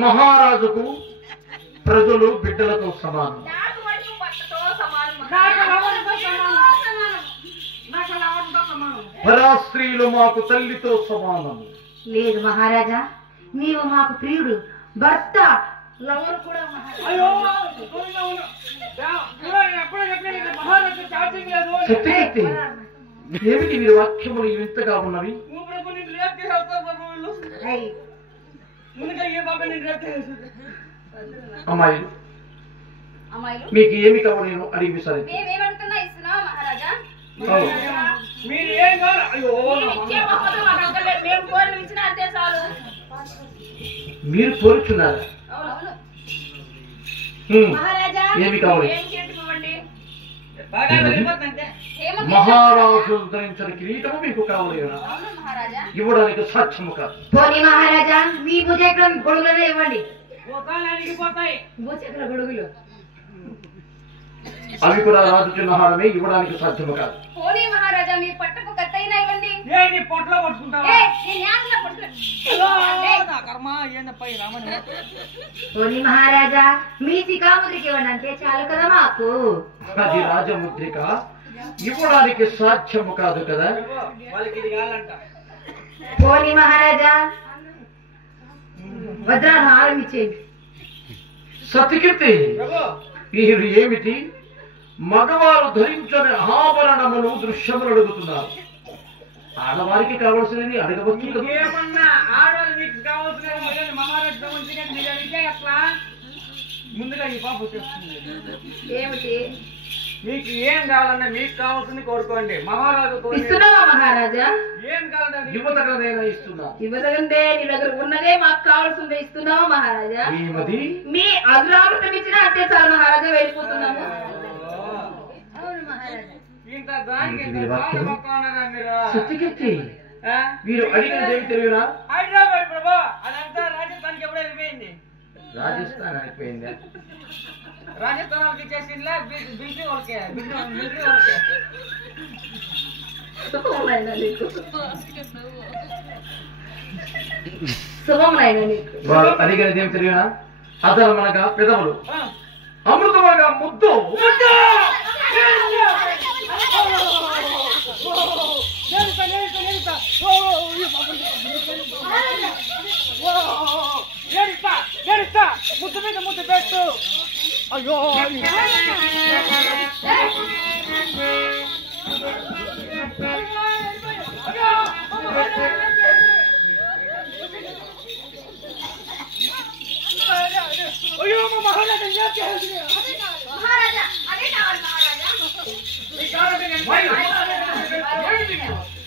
మహారాజుకు ప్రజలు బిడ్డలతో సమానం. పరాస్త్రీలు మాకు తల్లితో సమానం. లేదు మహారాజా, నీవు మాకు ప్రియుడు, భర్త, లవరు కూడా. సత్యకీర్తి, ఏమిటి వీరి వాక్యములు ఇంతగా ఉన్నవి? అమ్మాయిలు మీకు ఏమి కావాలి నేను అడిగి సరే మీరు కోరుచున్నారా? ఏమి కావాలి? మహారాజు ధరించిన కిరీటము మీకు కావాలి ఇవ్వడానికి సాధ్యము కాదు. పోనీ మహారాజా, మీ భూచక్రం గొడుగులనే ఇవ్వండి. భూచక్ర గొడుగులు అవి కూడా రాజు చిన్నహారమే, ఇవ్వడానికి సాధ్యము కాదు. పోనీ మహారాజా, మీ పట్టపు కత్తైనా ఇవ్వండి. పోనీ మహారాజా, మీ శిఖాముద్రికి ఇవ్వండి, అంతే చాలు కదా మాకు. అది రాజముద్రిక, ఇవ్వడానికి సాధ్యము కాదు కదా. పోనీ మహారాజా, వజ్రాలు హారం ఇచ్చేయండి. సత్యకీర్తి, మీరు ఏమిటి మగవారు ధరించని ఆభరణములు దృశ్యములు అడుగుతున్నారు? ఆడవారికి కావాల్సినది అడగవచ్చు. ముందుగా ఈ పాప వచ్చేస్తుంది. ఏమిటి మీకు ఏం కావాలన్నా మీకు కావాల్సింది కోరుకోండి. మహారాజు ఇస్తున్నావా మహారాజా? ఏం కావాలంటే యువతగా ఇస్తున్నా. ఇవ్వదంటే నీ దగ్గర ఉన్నదే మాకు కావాల్సిందే ఇస్తున్నావా మహారాజా? మీ అగ్రామృతం ఇచ్చినా అంతే చాలు మహారాజా, వెళ్ళిపోతున్నాము. సత్యకీర్తి, మీరు అడిగినది ఏమి తెలియనా? హైదరాబాద్ ప్రభా, అదంతా రాజస్థాన్కి ఎప్పుడో వెళ్ళిపోయింది. రాజస్థాన్ అయిపోయిందా? రాజస్థానానికి ఇచ్చేసిందిలే, బిల్టీ వాళ్ళకే, మిలిటరీ వాళ్ళకే. శుభం నాయన నీకు. వారు అడిగినది ఏమి తెలియనా? అధర్మనగా పెదవులు, అమృతమనగా ముద్దు. ఏడిపా ముద్దు మీద ముద్దు పెట్టు. అయ్యో అయ్యో మా మహారాజా ఏం చేయాలి? మహారాజా అదే కావాలి మహారాజా.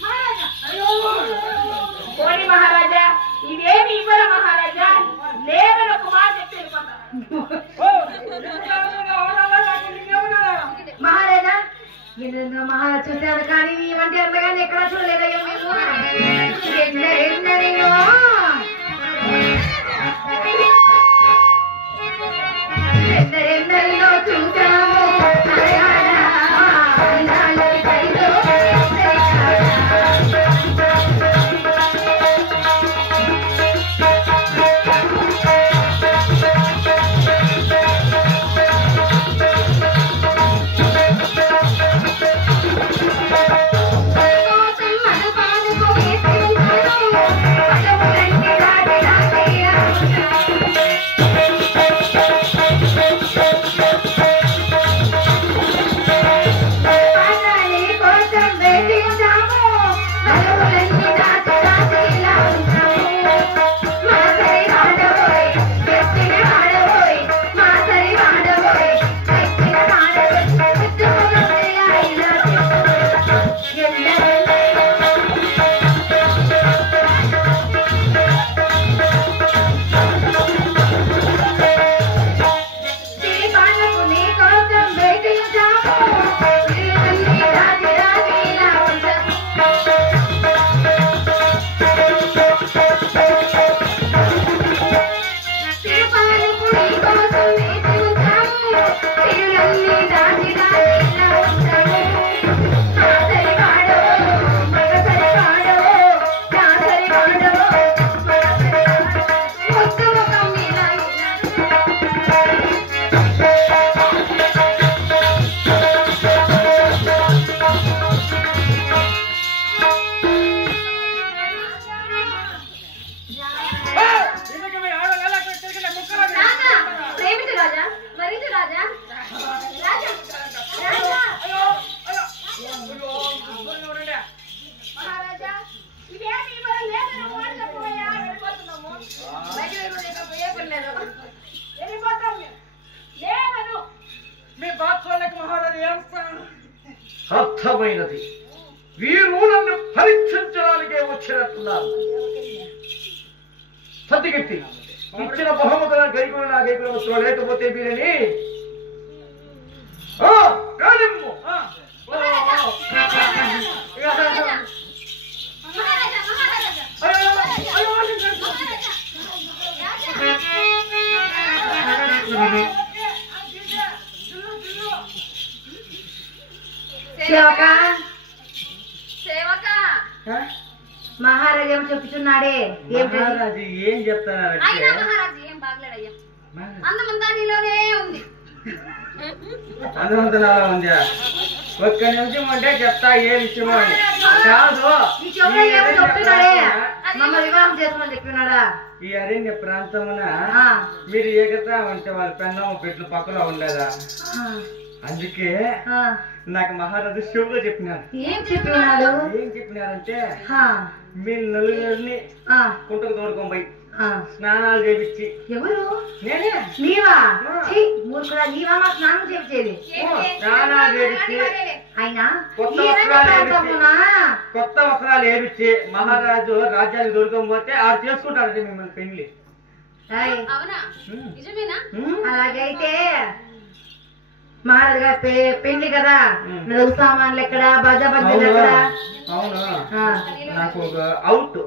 మహారాజా పోనీ మహారాజా ఇవేమి ఇవ్వరా మహారాజా, లేదని ఒక మాట చెప్తే వెళ్ళిపోతా. మహారాజా ఎన్నెన్నో మహారాజా చూశాను కానీ ఈ వంటి అందగానే ఎక్కడ చూడలేదయ్యో మేము. ఎన్నెన్నెన్నో ఎన్నెన్నెన్నో చూశాము అర్థమైనది. వీరు నన్ను పరీక్షించడానికే వచ్చినట్టున్నారు. సత్యకీర్తి ఇచ్చిన బహుమతులను గైకులు నా గైకులు లేకపోతే వీరిని కానిమ్ము. సేవక సేవక మహారాజా ఏమో చెప్పుచున్నాడే. మహారాజు ఏం చెప్తారంటే అయినా మహారాజు ఏం బాగలేడయ్యా, అందమంతా నీలోనే ఉంది. అనుమంతనాలా ఉందా? ఒక్క నిమిషం అంటే చెప్తా ఏ విషయమో అని. కాదు నీ చెవులో ఏమో చెప్తున్నాడే, మమ్మ వివాహం చేసుకోమని చెప్పినాడా? ఈ అరణ్య ప్రాంతమున ఆ, మీరు ఎగతా ఉంటే వాళ్ళ పెన్నమ్మ పెట్లు పక్కలో ఉండేదా? అందుకే ఆ, నాకు మహారాజు శివుగా చెప్పినారు. ఏం చెప్పినాడు? ఏం చెప్పినారంటే ఆ, మీ నలుగురిని ఆ, కుంటకు తోడుకొని పోయి ఆ. స్నానాలు చేపించి ఎవరు? నేనే నీవా? ఛీ, మూర్ఖుడా, నీవా మా స్నానం చేయించేది? స్నానాలు చేపించి అయినా కొత్త ఈ అరణ్య వస్త్రాలు ప్రాంతమునా? కొత్త వస్త్రాలు వేపించి మహారాజు రాజ్యానికి దొరకకపోతే ఆడు చేసుకుంటారంటే మిమ్మల్ని పెళ్లి. ఏయ్, అవునా? నిజమేనా? అలాగైతే మహారాజు గారి పెళ్లి కదా, నలుగు సామాన్లు ఎక్కడ, బాజా బజ్జీలు ఎక్కడ? అవును ఆ, నాకు ఒక అవుట్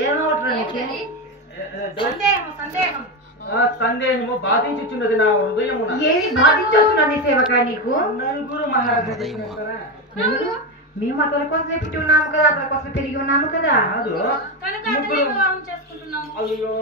ఏమవుతున్నా నీకు? సందేహము బాధించుచున్నది నా హృదయమున. ఏమి బాధించవుతున్నా నీ సేవక నీకు? నలుగురు మహారాజు చేసినారా? మేము అతని కోసమే పెట్టి ఉన్నాము కదా, అతని కోసం తిరిగి ఉన్నాము కదా. కాదు కనుక అతనే వివాహం చేసుకుంటున్నాము. అయ్యో